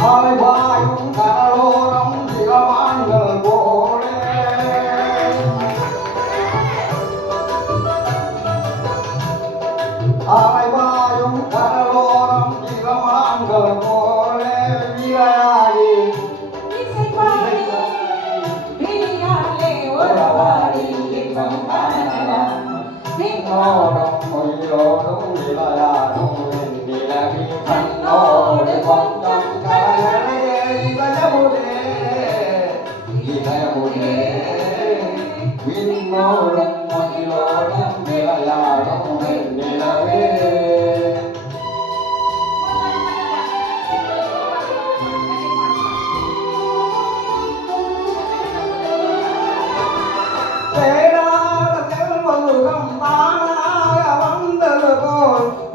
ஆய்வாயும் கடலோரம் சிவமான்கள் போலே ஆய்வாயும் கடலோரம் சிவமான்கள் போலே விளையாடி ஓடும் பொய்யோடும் விளையாடும் வெண்ணிலவி கண்ணோடு கொஞ்சம் கலையழகே இதயமுடே இதயமுடே விண்ணோடும் பொய்யோடும் விளையாடும் வெண்ணிலவே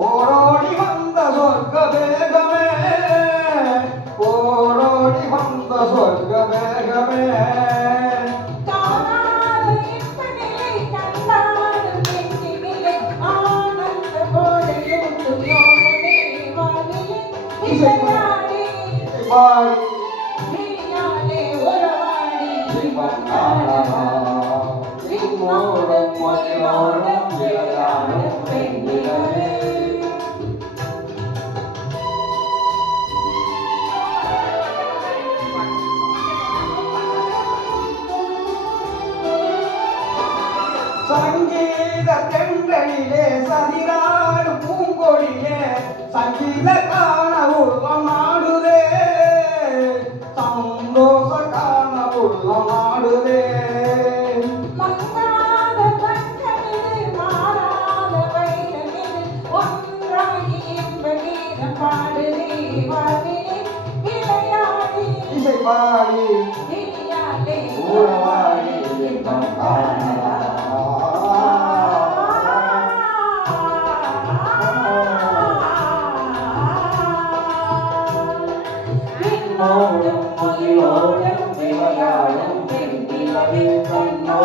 ஓடோடி வந்த சொர்க்க வேகமே ஓடோடி வந்த சொர்க்க வேகமே சங்கீத தென்றலிலே சதிராடு பூங்கொடியே சங்கீத காண உள்ளம் நாடுதே சந்தோஷ காண உள்ளம் நாடுதே இசை பாடி ஊரவாடி இன்பம் காணலாம் விண்ணோடும் பொய்யோடும் விளையாடும் வெண்ணிலவின் கண்ணோ